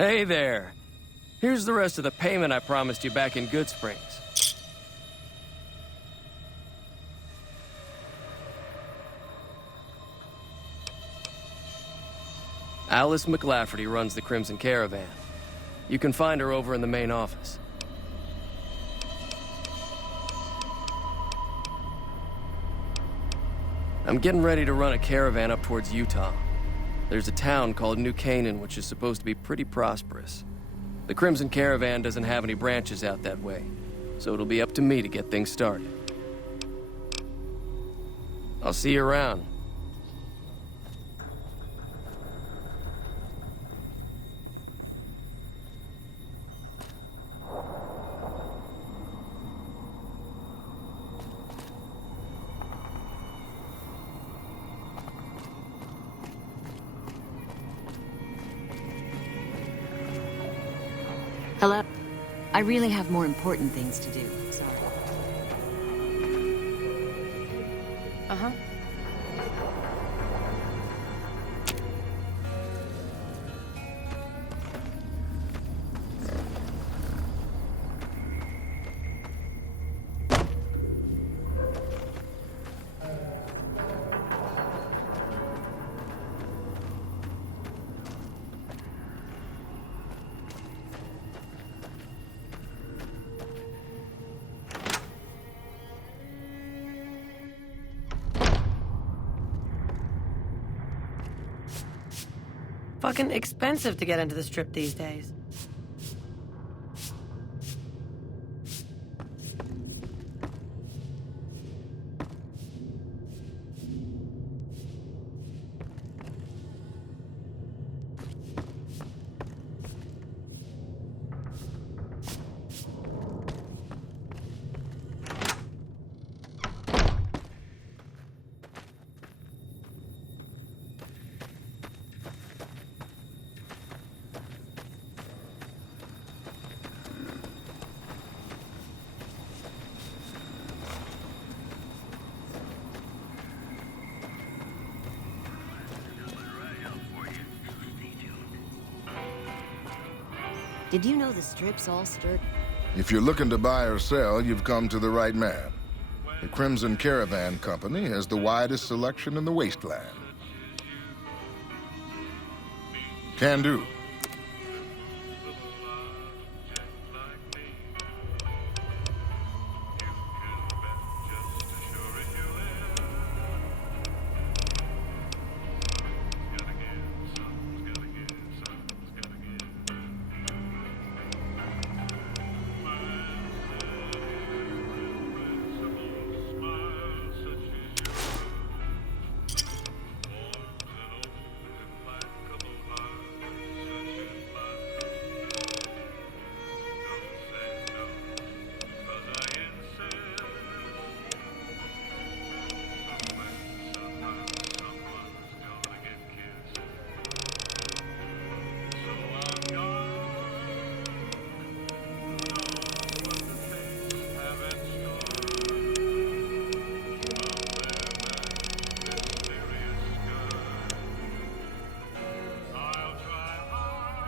Hey there. Here's the rest of the payment I promised you back in Good Springs. Alice McLafferty runs the Crimson Caravan. You can find her over in the main office. I'm getting ready to run a caravan up towards Utah. There's a town called New Canaan which is supposed to be pretty prosperous. The Crimson Caravan doesn't have any branches out that way, so it'll be up to me to get things started. I'll see you around. Hello? I really have more important things to do, so... Uh-huh. Fucking expensive to get into the Strip these days. Did you know the Strip's all stirred? If you're looking to buy or sell, you've come to the right man. The Crimson Caravan Company has the widest selection in the wasteland. Can do.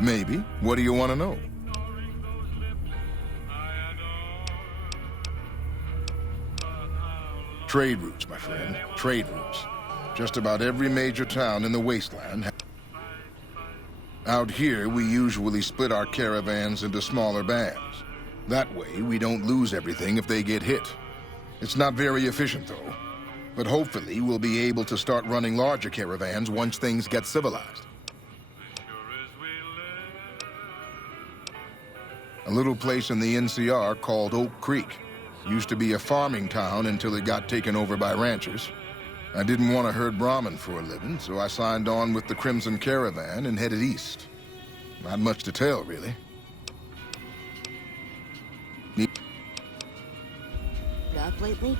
Maybe. What do you want to know? Trade routes, my friend. Trade routes. Just about every major town in the wasteland. Out here, we usually split our caravans into smaller bands. That way, we don't lose everything if they get hit. It's not very efficient, though. But hopefully, we'll be able to start running larger caravans once things get civilized. A little place in the NCR called Oak Creek. Used to be a farming town until it got taken over by ranchers. I didn't want to herd Brahmin for a living, so I signed on with the Crimson Caravan and headed east. Not much to tell, really. Up lately?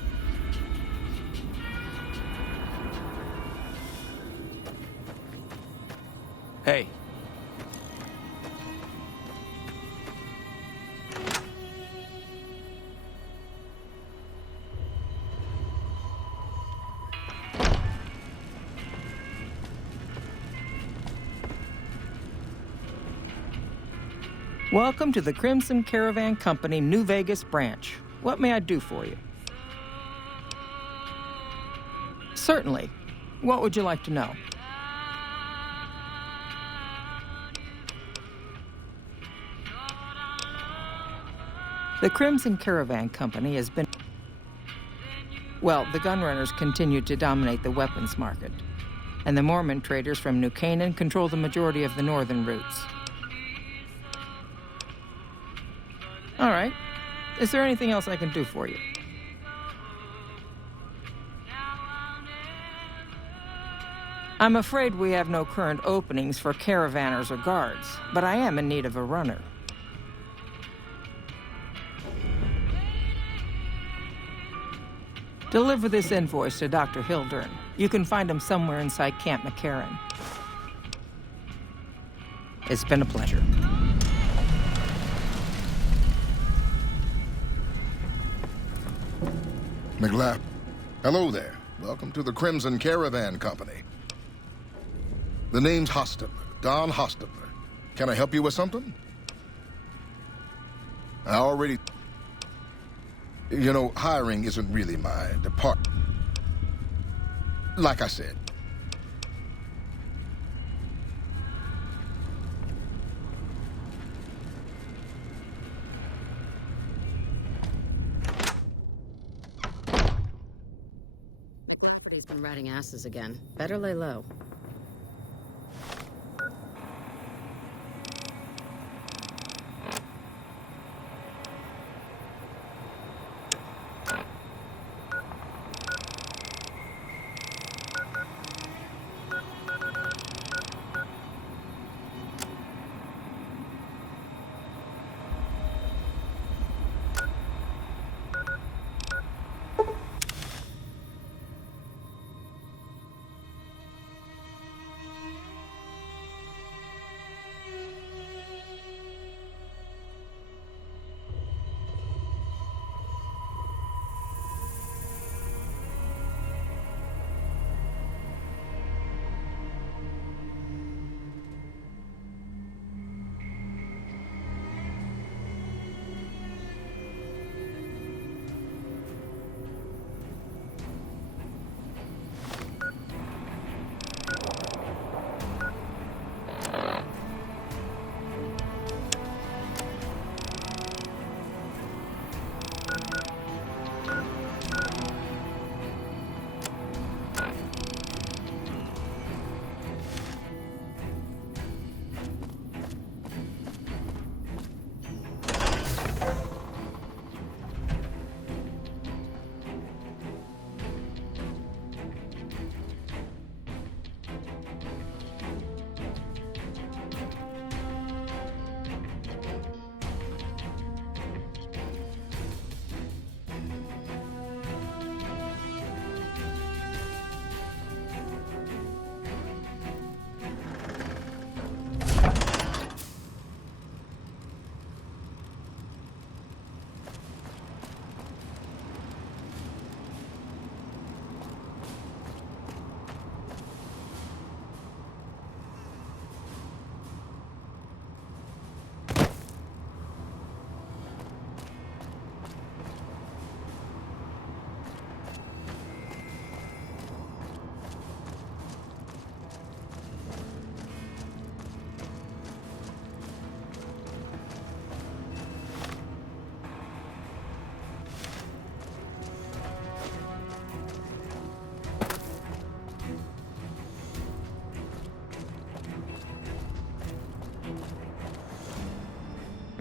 Hey. Welcome to the Crimson Caravan Company New Vegas branch. What may I do for you? Certainly. What would you like to know? The Crimson Caravan Company has been... Well, the gunrunners continue to dominate the weapons market, and the Mormon traders from New Canaan control the majority of the northern routes. All right. Is there anything else I can do for you? I'm afraid we have no current openings for caravanners or guards, but I am in need of a runner. Deliver this invoice to Dr. Hildern. You can find him somewhere inside Camp McCarran. It's been a pleasure. McLaughlin. Hello there. Welcome to the Crimson Caravan Company. The name's Hostetler, Don Hostetler. Can I help you with something? I already... You know, hiring isn't really my department. Like I said. He's been riding asses again. Better lay low.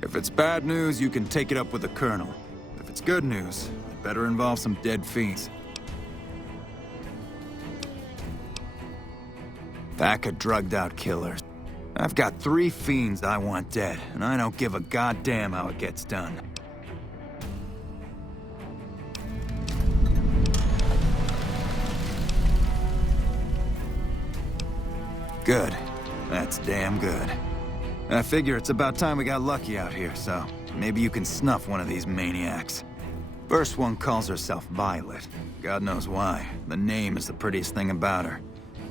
If it's bad news, you can take it up with the Colonel. If it's good news, it better involve some dead fiends. Pack of drugged-out killers. I've got 3 fiends I want dead, and I don't give a goddamn how it gets done. Good. That's damn good. I figure it's about time we got lucky out here, so maybe you can snuff one of these maniacs. First one calls herself Violet. God knows why. The name is the prettiest thing about her.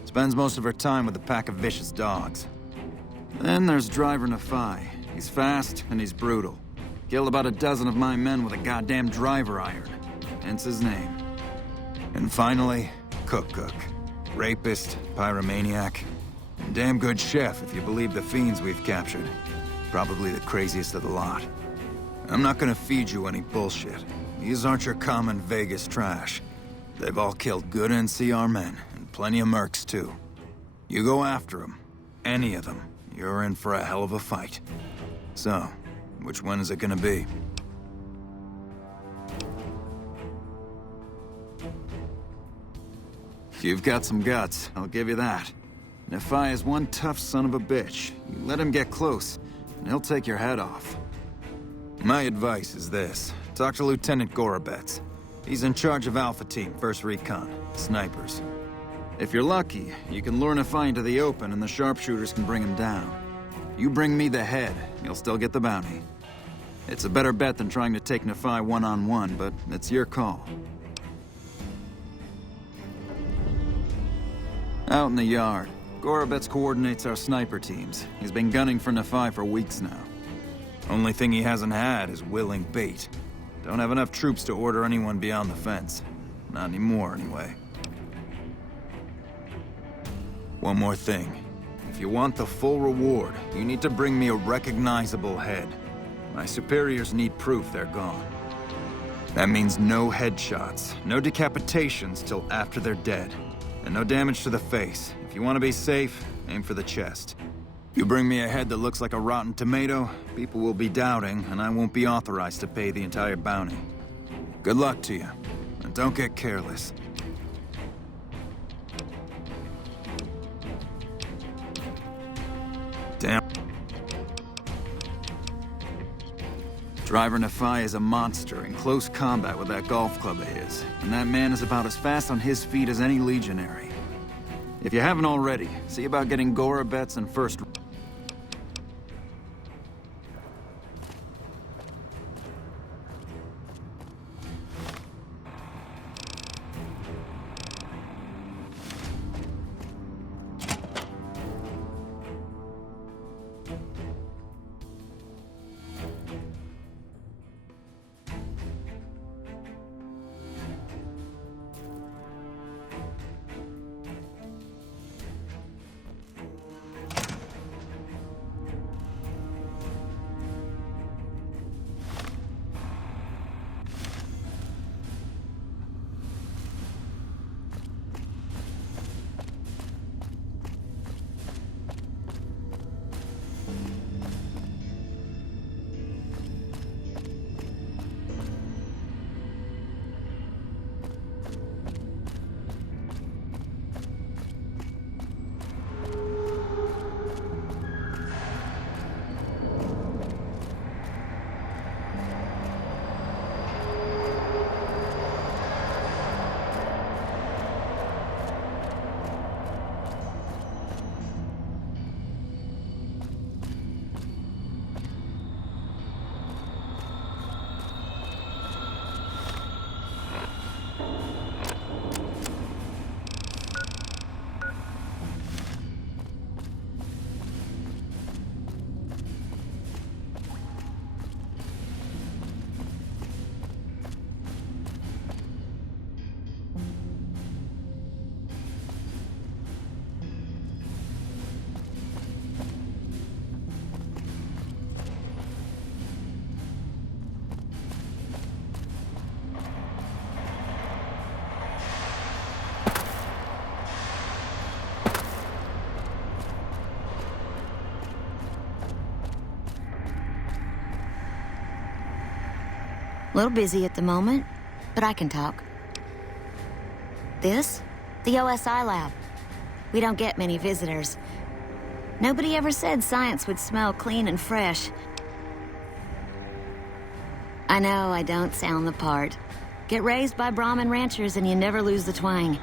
Spends most of her time with a pack of vicious dogs. Then there's Driver Nephi. He's fast, and he's brutal. Killed about a dozen of my men with a goddamn driver iron. Hence his name. And finally, Cook. Rapist, pyromaniac, and damn good chef if you believe the fiends we've captured. Probably the craziest of the lot. I'm not gonna feed you any bullshit. These aren't your common Vegas trash. They've all killed good NCR men, and plenty of mercs too. You go after them, any of them, you're in for a hell of a fight. So, which one is it gonna be? You've got some guts, I'll give you that. Nephi is one tough son of a bitch. You let him get close, and he'll take your head off. My advice is this. Talk to Lieutenant Gorobets. He's in charge of Alpha Team, 1st Recon, snipers. If you're lucky, you can lure Nephi into the open and the sharpshooters can bring him down. You bring me the head, you'll still get the bounty. It's a better bet than trying to take Nephi one-on-one, but it's your call. Out in the yard, Gorobets coordinates our sniper teams. He's been gunning for Nephi for weeks now. Only thing he hasn't had is willing bait. Don't have enough troops to order anyone beyond the fence. Not anymore, anyway. One more thing. If you want the full reward, you need to bring me a recognizable head. My superiors need proof they're gone. That means no headshots, no decapitations till after they're dead. And no damage to the face. If you want to be safe, aim for the chest. You bring me a head that looks like a rotten tomato, people will be doubting, and I won't be authorized to pay the entire bounty. Good luck to you, and don't get careless. Damn. Driver Nephi is a monster in close combat with that golf club of his, and that man is about as fast on his feet as any legionary. If you haven't already, see about getting Gorobets and 1st. A little busy at the moment, but I can talk. This? The OSI lab. We don't get many visitors. Nobody ever said science would smell clean and fresh. I know I don't sound the part. Get raised by Brahmin ranchers and you never lose the twang.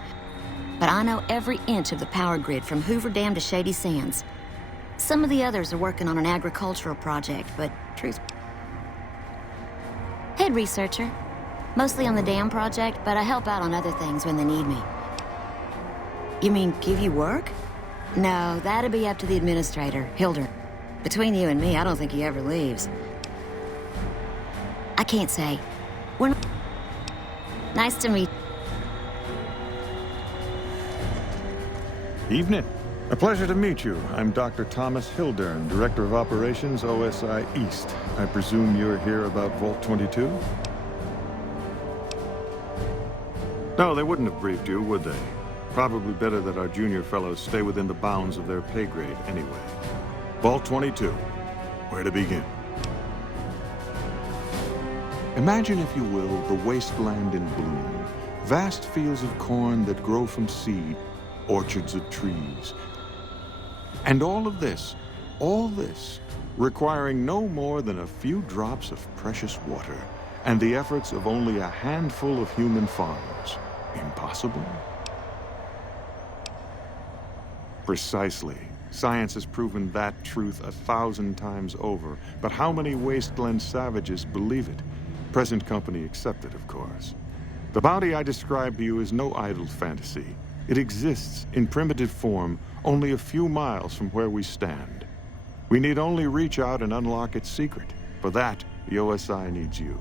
But I know every inch of the power grid from Hoover Dam to Shady Sands. Some of the others are working on an agricultural project, but truth... Head researcher. Mostly on the dam project, but I help out on other things when they need me. You mean give you work? No, that'd be up to the administrator, Hilder. Between you and me, I don't think he ever leaves. I can't say. We're not... Nice to meet... Evening. A pleasure to meet you. I'm Dr. Thomas Hildern, Director of Operations, OSI East. I presume you're here about Vault 22? No, they wouldn't have briefed you, would they? Probably better that our junior fellows stay within the bounds of their pay grade anyway. Vault 22. Where to begin? Imagine, if you will, the wasteland in bloom. Vast fields of corn that grow from seed, orchards of trees. And all this, requiring no more than a few drops of precious water and the efforts of only a handful of human farmers. Impossible? Precisely. Science has proven that truth 1,000 times over. But how many wasteland savages believe it? Present company accepted, of course. The bounty I described to you is no idle fantasy. It exists in primitive form only a few miles from where we stand. We need only reach out and unlock its secret. For that, the OSI needs you.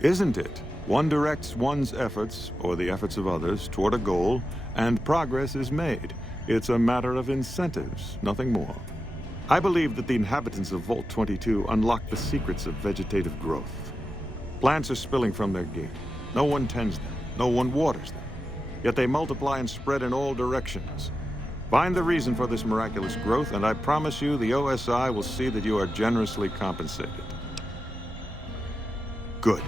Isn't it? One directs one's efforts, or the efforts of others, toward a goal, and progress is made. It's a matter of incentives, nothing more. I believe that the inhabitants of Vault 22 unlock the secrets of vegetative growth. Plants are spilling from their gate. No one tends them. No one waters them. Yet they multiply and spread in all directions. Find the reason for this miraculous growth, and I promise you the OSI will see that you are generously compensated. Good.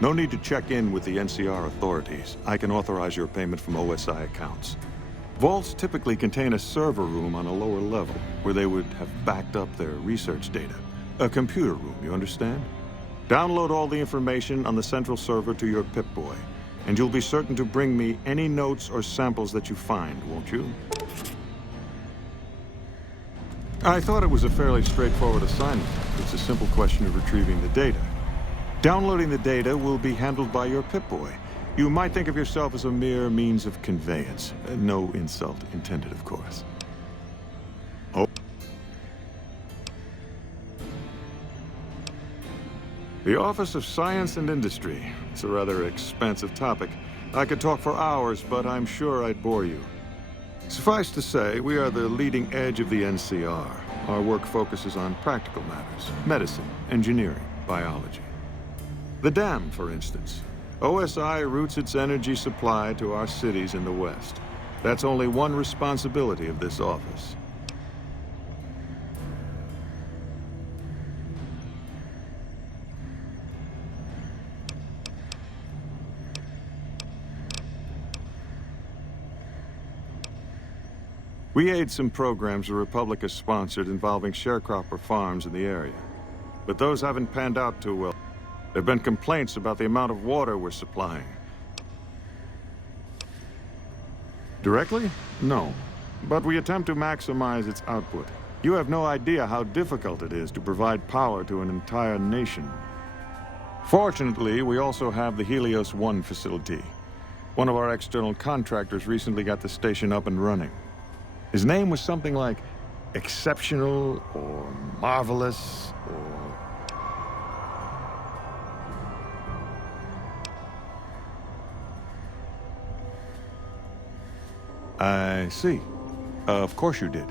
No need to check in with the NCR authorities. I can authorize your payment from OSI accounts. Vaults typically contain a server room on a lower level, where they would have backed up their research data. A computer room, you understand? Download all the information on the central server to your Pip-Boy, and you'll be certain to bring me any notes or samples that you find, won't you? I thought it was a fairly straightforward assignment. It's a simple question of retrieving the data. Downloading the data will be handled by your Pip-Boy. You might think of yourself as a mere means of conveyance. No insult intended, of course. Oh. The Office of Science and Industry. It's a rather expansive topic. I could talk for hours, but I'm sure I'd bore you. Suffice to say, we are the leading edge of the NCR. Our work focuses on practical matters: medicine, engineering, biology. The dam, for instance. OSI routes its energy supply to our cities in the West. That's only one responsibility of this office. We aid some programs the Republic has sponsored involving sharecropper farms in the area. But those haven't panned out too well. There have been complaints about the amount of water we're supplying. Directly? No. But we attempt to maximize its output. You have no idea how difficult it is to provide power to an entire nation. Fortunately, we also have the Helios 1 facility. One of our external contractors recently got the station up and running. His name was something like exceptional or marvelous or... I see. Of course you did.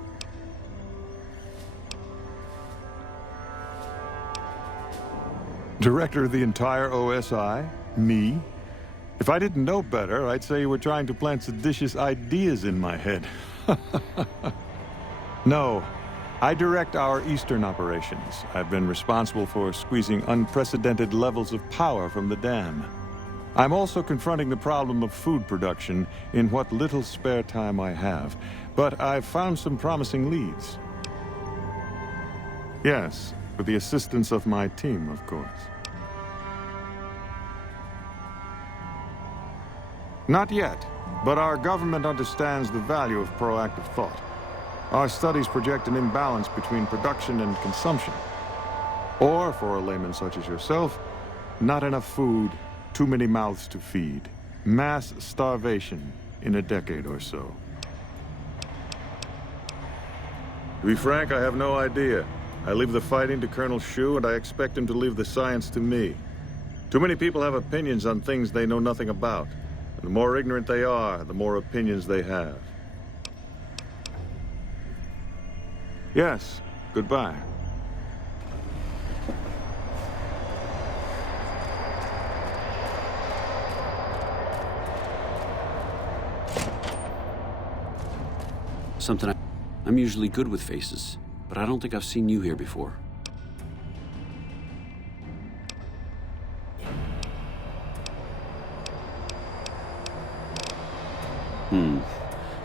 Director of the entire OSI? Me? If I didn't know better, I'd say you were trying to plant seditious ideas in my head. No, I direct our eastern operations. I've been responsible for squeezing unprecedented levels of power from the dam. I'm also confronting the problem of food production in what little spare time I have, but I've found some promising leads. Yes, with the assistance of my team, of course. Not yet, but our government understands the value of proactive thought. Our studies project an imbalance between production and consumption. Or, for a layman such as yourself, not enough food, too many mouths to feed. Mass starvation. in a decade or so. To be frank, I have no idea. I leave the fighting to Colonel Shu, and I expect him to leave the science to me. Too many people have opinions on things they know nothing about. And the more ignorant they are, the more opinions they have. Yes, goodbye. I'm usually good with faces, but I don't think I've seen you here before.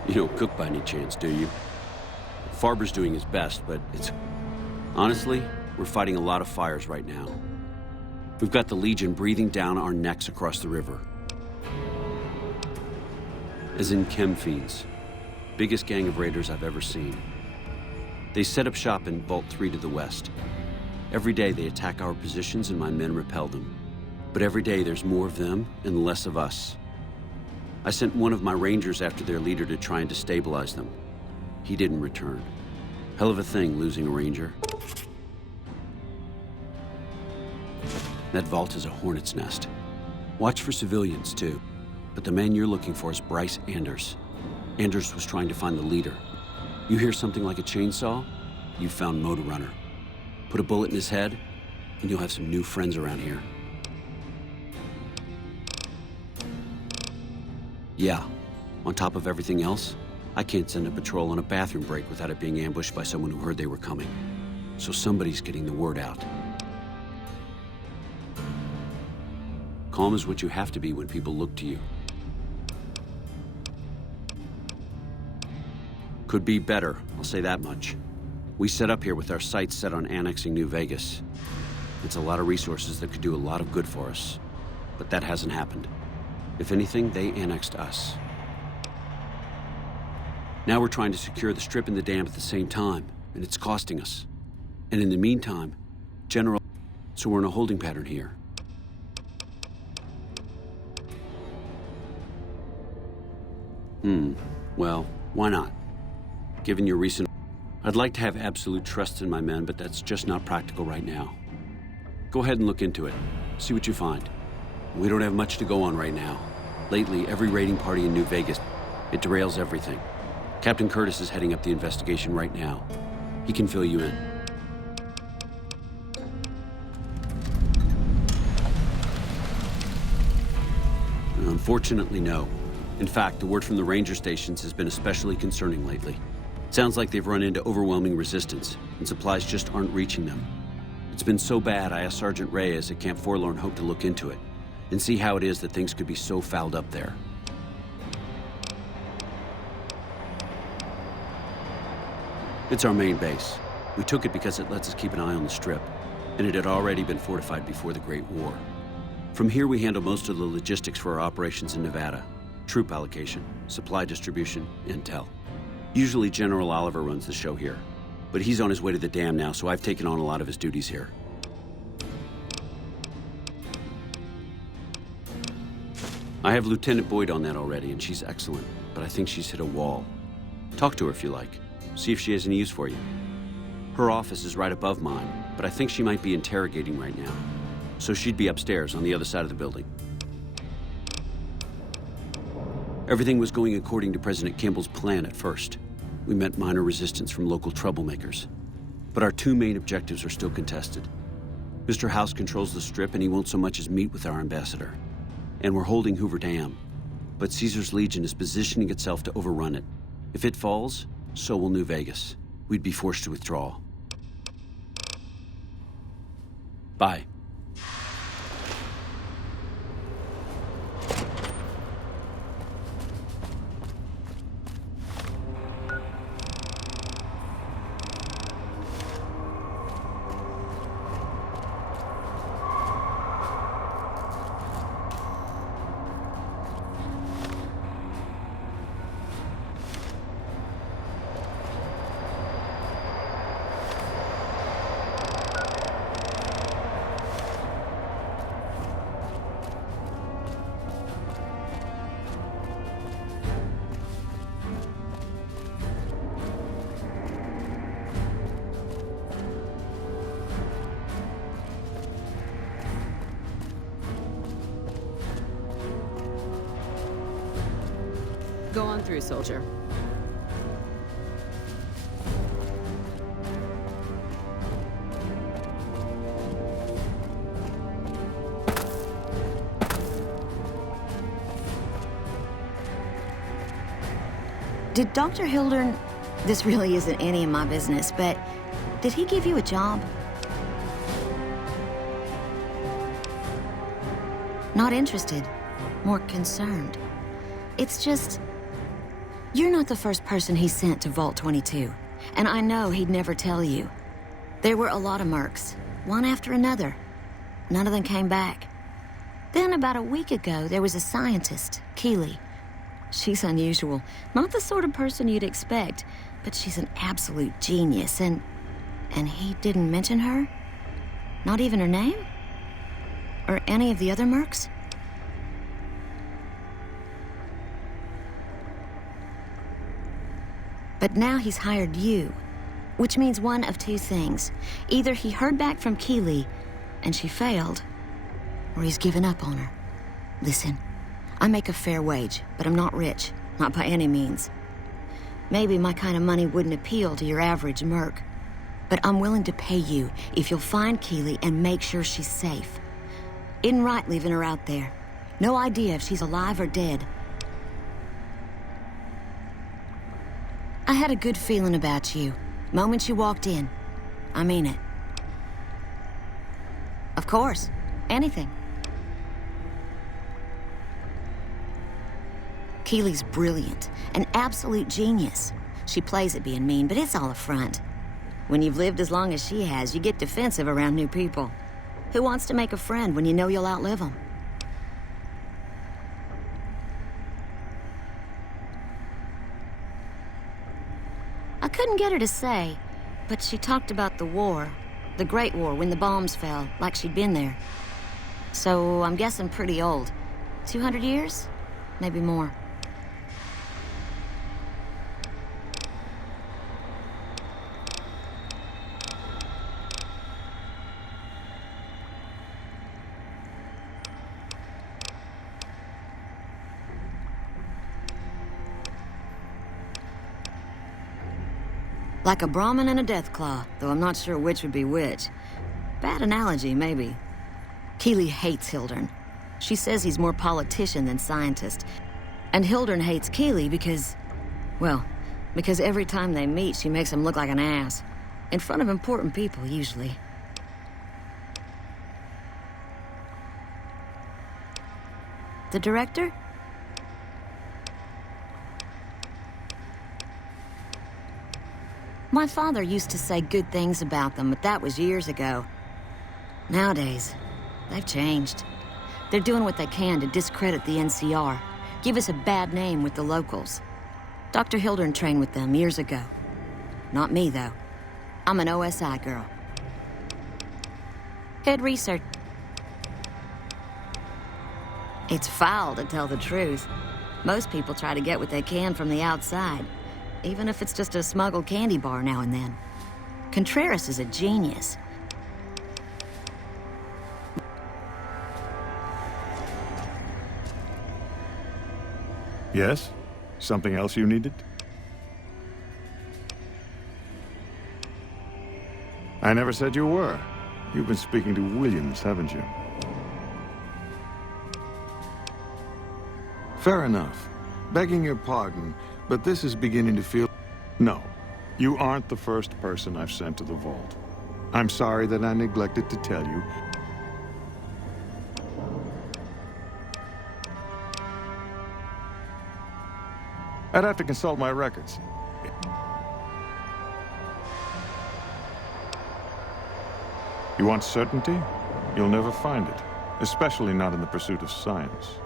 You don't cook by any chance, do you? Farber's doing his best, but it's... Honestly, we're fighting a lot of fires right now. We've got the Legion breathing down our necks across the river. As in chem fiends. Biggest gang of raiders I've ever seen. They set up shop in Vault 3 to the west. Every day they attack our positions and my men repel them. But every day there's more of them and less of us. I sent one of my rangers after their leader to try and destabilize them. He didn't return. Hell of a thing, losing a ranger. That vault is a hornet's nest. Watch for civilians, too. But the man you're looking for is Bryce Anders. Anders was trying to find the leader. You hear something like a chainsaw? You've found Motor Runner. Put a bullet in his head, and you'll have some new friends around here. Yeah, on top of everything else, I can't send a patrol on a bathroom break without it being ambushed by someone who heard they were coming. So somebody's getting the word out. Calm is what you have to be when people look to you. Could be better, I'll say that much. We set up here with our sights set on annexing New Vegas. It's a lot of resources that could do a lot of good for us. But that hasn't happened. If anything, they annexed us. Now we're trying to secure the Strip and the dam at the same time, and it's costing us. And in the meantime, so we're in a holding pattern here. Well, why not? Given your recent... I'd like to have absolute trust in my men, but that's just not practical right now. Go ahead and look into it. See what you find. We don't have much to go on right now. Lately, every raiding party in New Vegas, it derails everything. Captain Curtis is heading up the investigation right now. He can fill you in. Unfortunately, no. In fact, the word from the ranger stations has been especially concerning lately. Sounds like they've run into overwhelming resistance, and supplies just aren't reaching them. It's been so bad, I asked Sergeant Reyes at Camp Forlorn Hope to look into it, and see how it is that things could be so fouled up there. It's our main base. We took it because it lets us keep an eye on the Strip, and it had already been fortified before the Great War. From here, we handle most of the logistics for our operations in Nevada. Troop allocation, supply distribution, intel. Usually General Oliver runs the show here, but he's on his way to the dam now, so I've taken on a lot of his duties here. I have Lieutenant Boyd on that already, and she's excellent, but I think she's hit a wall. Talk to her if you like. See if she has any use for you. Her office is right above mine, but I think she might be interrogating right now. So she'd be upstairs on the other side of the building. Everything was going according to President Kimball's plan at first. We met minor resistance from local troublemakers. But our two main objectives are still contested. Mr. House controls the Strip, and he won't so much as meet with our ambassador. And we're holding Hoover Dam. But Caesar's Legion is positioning itself to overrun it. If it falls, so will New Vegas. We'd be forced to withdraw. Bye. through, soldier. Did Dr. Hildern... This really isn't any of my business, but did he give you a job? Not interested. More concerned. It's just... You're not the first person he sent to Vault 22, and I know he'd never tell you. There were a lot of mercs, one after another. None of them came back. Then about a week ago, there was a scientist, Keely. She's unusual. Not the sort of person you'd expect, but she's an absolute genius, and he didn't mention her? Not even her name? Or any of the other mercs? But now he's hired you, which means one of two things. Either he heard back from Keely, and she failed, or he's given up on her. Listen, I make a fair wage, but I'm not rich, not by any means. Maybe my kind of money wouldn't appeal to your average merc, but I'm willing to pay you if you'll find Keely and make sure she's safe. Isn't right leaving her out there. No idea if she's alive or dead. I had a good feeling about you, moment you walked in. I mean it. Of course, anything. Keely's brilliant, an absolute genius. She plays at being mean, but it's all a front. When you've lived as long as she has, you get defensive around new people. Who wants to make a friend when you know you'll outlive them? I couldn't get her to say, but she talked about the war, the Great War, when the bombs fell, like she'd been there. So I'm guessing pretty old. 200 years? Maybe more. Like a Brahmin and a Deathclaw, though I'm not sure which would be which. Bad analogy, maybe. Keely hates Hildern. She says he's more politician than scientist. And Hildern hates Keely because... well, because every time they meet, she makes him look like an ass. In front of important people, usually. The director? My father used to say good things about them, but that was years ago. Nowadays, they've changed. They're doing what they can to discredit the NCR, give us a bad name with the locals. Dr. Hildern trained with them years ago. Not me, though. I'm an OSI girl. Head research. It's foul, to tell the truth. Most people try to get what they can from the outside, even if it's just a smuggled candy bar now and then. Contreras is a genius. Yes? Something else you needed? I never said you were. You've been speaking to Williams, haven't you? Fair enough. Begging your pardon, but this is beginning to feel... No, you aren't the first person I've sent to the vault. I'm sorry that I neglected to tell you. I'd have to consult my records. You want certainty? You'll never find it, especially not in the pursuit of science.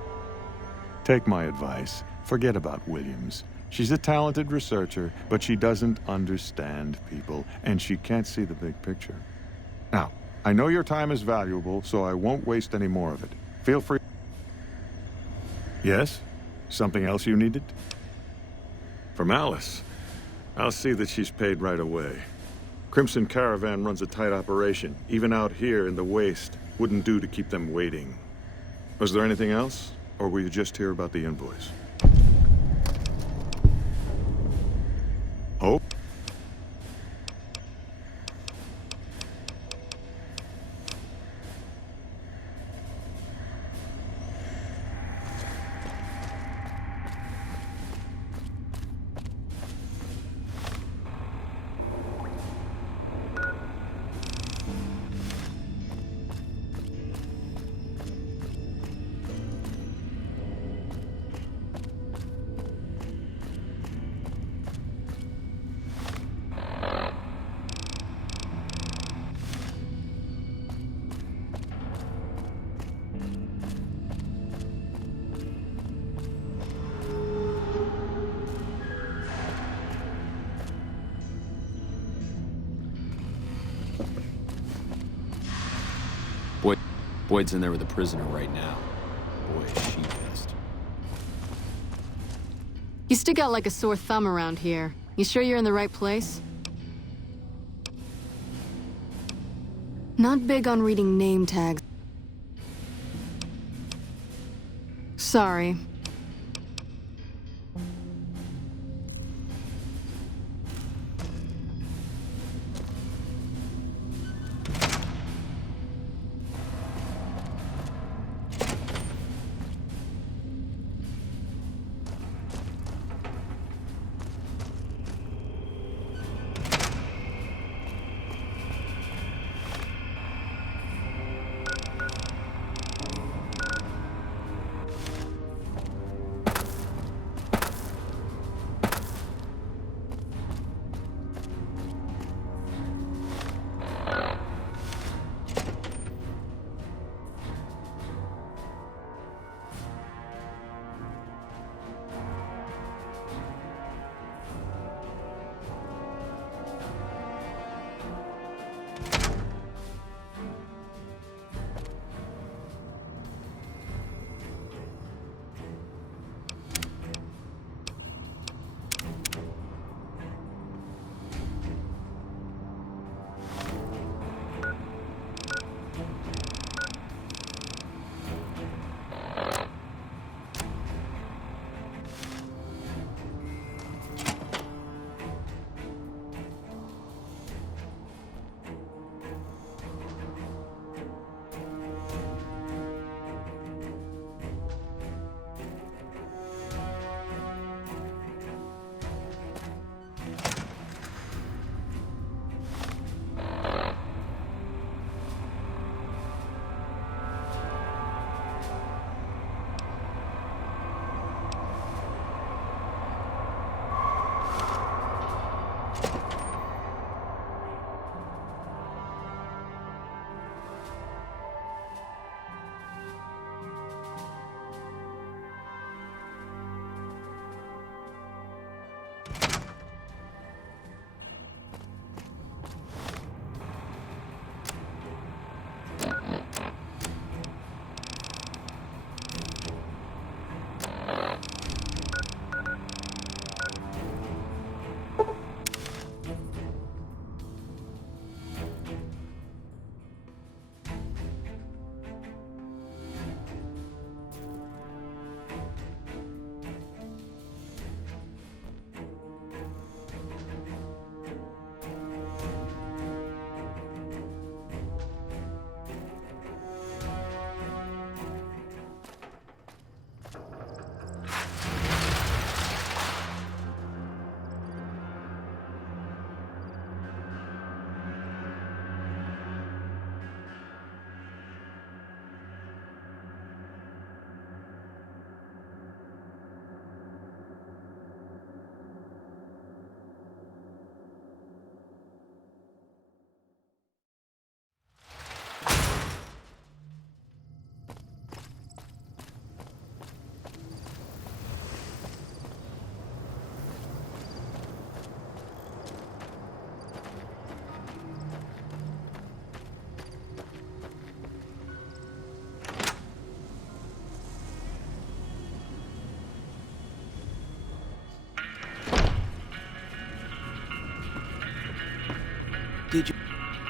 Take my advice. Forget about Williams. She's a talented researcher, but she doesn't understand people, and she can't see the big picture. Now, I know your time is valuable, so I won't waste any more of it. Feel free. Yes? Something else you needed? From Alice. I'll see that she's paid right away. Crimson Caravan runs a tight operation. Even out here in the waste, wouldn't do to keep them waiting. Was there anything else? Or were you just here about the invoice? Oh. Boyd's in there with a prisoner right now. Boy, is she pissed. You stick out like a sore thumb around here. You sure you're in the right place? Not big on reading name tags. Sorry.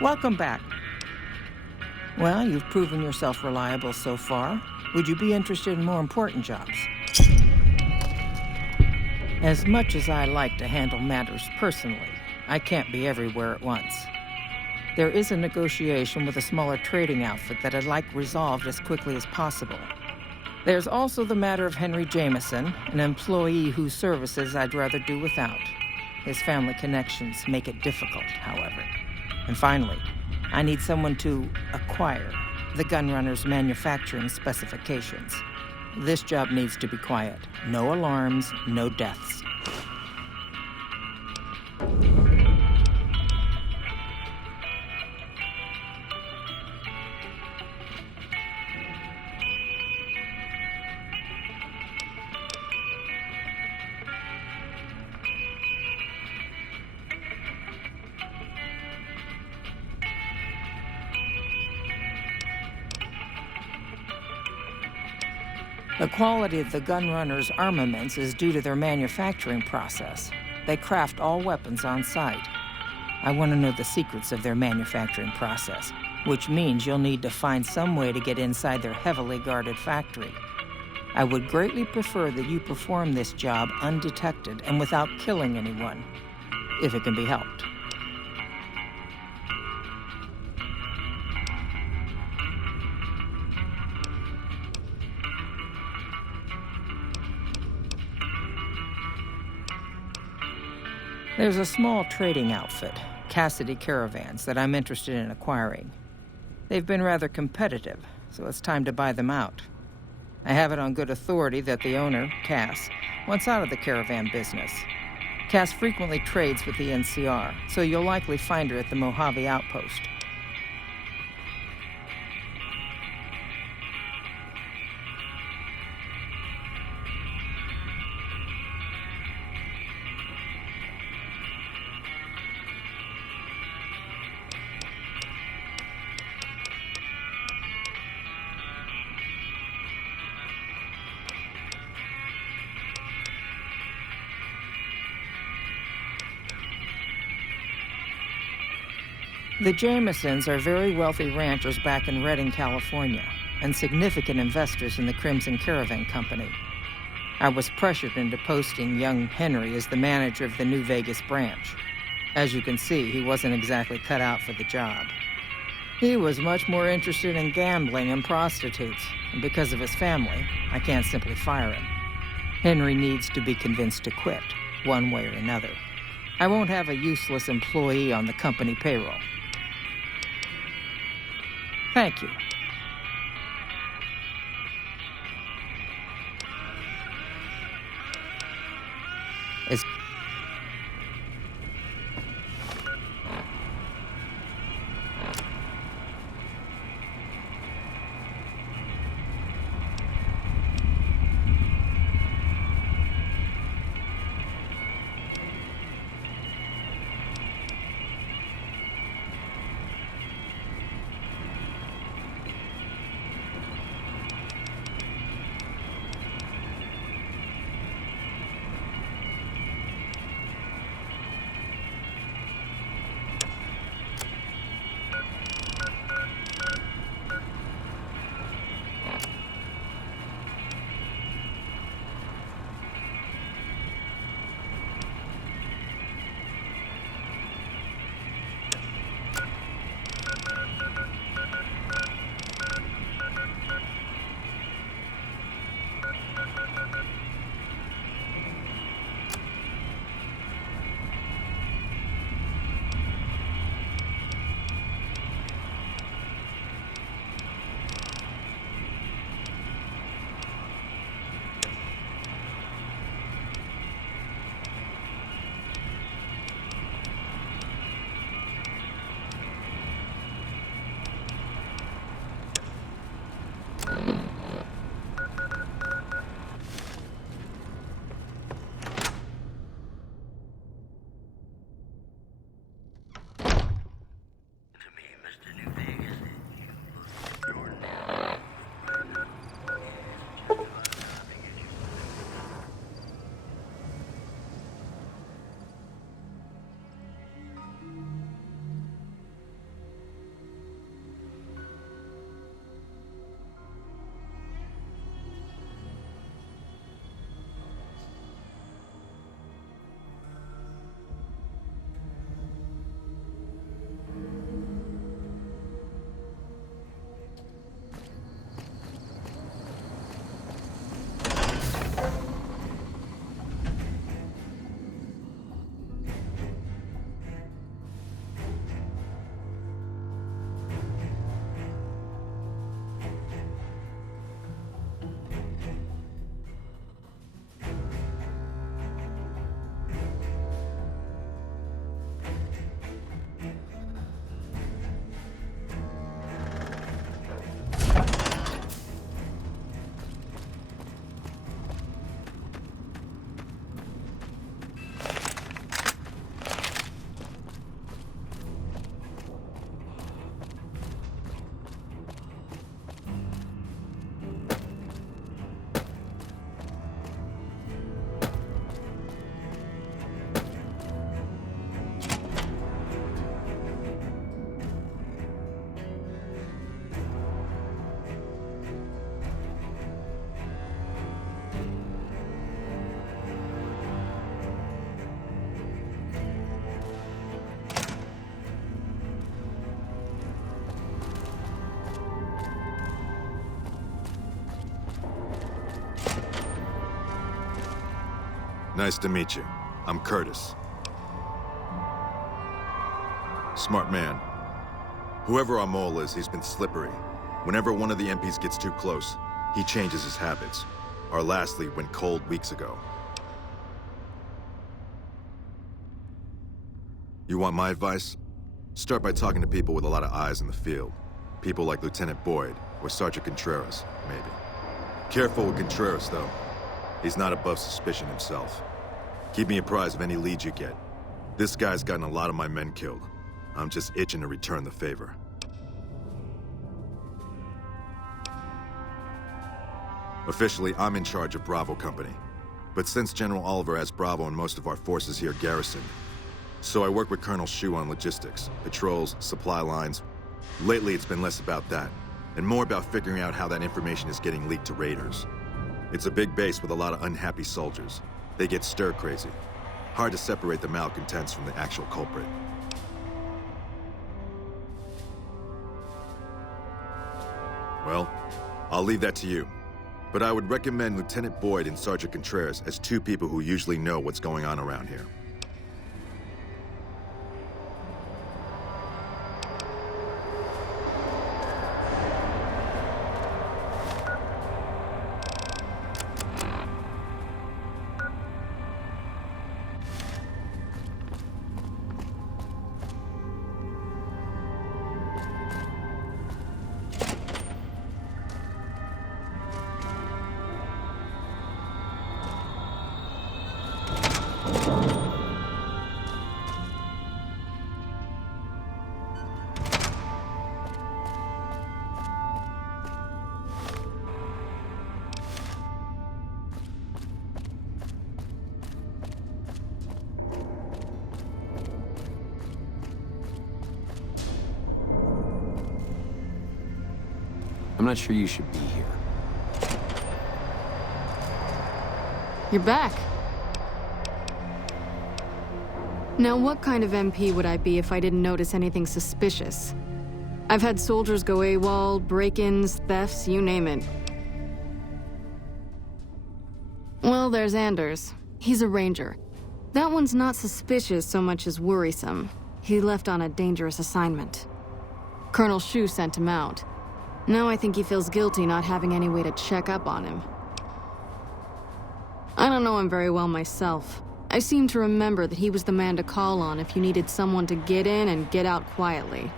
Welcome back. Well, you've proven yourself reliable so far. Would you be interested in more important jobs? As much as I like to handle matters personally, I can't be everywhere at once. There is a negotiation with a smaller trading outfit that I'd like resolved as quickly as possible. There's also the matter of Henry Jameson, an employee whose services I'd rather do without. His family connections make it difficult, however. And finally, I need someone to acquire the gunrunner's manufacturing specifications. This job needs to be quiet. No alarms, no deaths. The quality of the gunrunners' armaments is due to their manufacturing process. They craft all weapons on site. I want to know the secrets of their manufacturing process, which means you'll need to find some way to get inside their heavily guarded factory. I would greatly prefer that you perform this job undetected and without killing anyone, if it can be helped. There's a small trading outfit, Cassidy Caravans, that I'm interested in acquiring. They've been rather competitive, so it's time to buy them out. I have it on good authority that the owner, Cass, wants out of the caravan business. Cass frequently trades with the NCR, so you'll likely find her at the Mojave Outpost. The Jamesons are very wealthy ranchers back in Redding, California, and significant investors in the Crimson Caravan Company. I was pressured into posting young Henry as the manager of the New Vegas branch. As you can see, he wasn't exactly cut out for the job. He was much more interested in gambling and prostitutes, and because of his family, I can't simply fire him. Henry needs to be convinced to quit, one way or another. I won't have a useless employee on the company payroll. Thank you. It's Nice to meet you. I'm Curtis. Smart man. Whoever our mole is, he's been slippery. Whenever one of the MPs gets too close, he changes his habits. Our last lead went cold weeks ago. You want my advice? Start by talking to people with a lot of eyes in the field. People like Lieutenant Boyd or Sergeant Contreras, maybe. Careful with Contreras, though. He's not above suspicion himself. Keep me apprised of any leads you get. This guy's gotten a lot of my men killed. I'm just itching to return the favor. Officially, I'm in charge of Bravo Company. But since General Oliver has Bravo and most of our forces here garrisoned, so I work with Colonel Shu on logistics, patrols, supply lines. Lately, it's been less about that, and more about figuring out how that information is getting leaked to raiders. It's a big base with a lot of unhappy soldiers. They get stir crazy. Hard to separate the malcontents from the actual culprit. Well, I'll leave that to you. But I would recommend Lieutenant Boyd and Sergeant Contreras as two people who usually know what's going on around here. I'm not sure you should be here. You're back. Now, what kind of MP would I be if I didn't notice anything suspicious? I've had soldiers go AWOL, break-ins, thefts, you name it. Well, there's Anders. He's a ranger. That one's not suspicious so much as worrisome. He left on a dangerous assignment. Colonel Shu sent him out. Now I think he feels guilty not having any way to check up on him. I don't know him very well myself. I seem to remember that he was the man to call on if you needed someone to get in and get out quietly.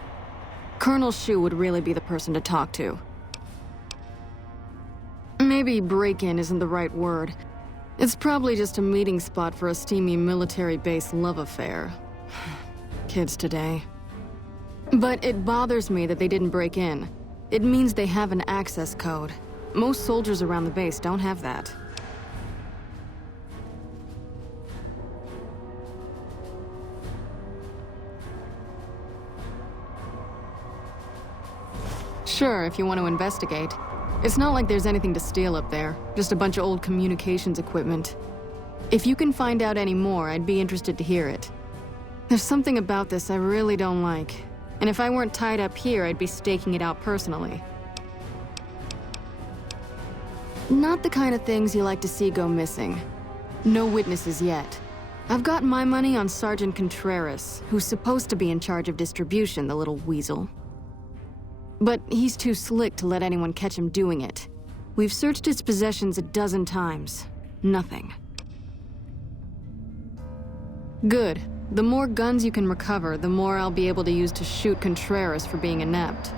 Colonel Shu would really be the person to talk to. Maybe break-in isn't the right word. It's probably just a meeting spot for a steamy military base love affair. Kids today. But it bothers me that they didn't break in. It means they have an access code. Most soldiers around the base don't have that. Sure, if you want to investigate. It's not like there's anything to steal up there, just a bunch of old communications equipment. If you can find out any more, I'd be interested to hear it. There's something about this I really don't like. And if I weren't tied up here, I'd be staking it out personally. Not the kind of things you like to see go missing. No witnesses yet. I've got my money on Sergeant Contreras, who's supposed to be in charge of distribution, the little weasel. But he's too slick to let anyone catch him doing it. We've searched his possessions a dozen times. Nothing. Good. The more guns you can recover, the more I'll be able to use to shoot Contreras for being inept.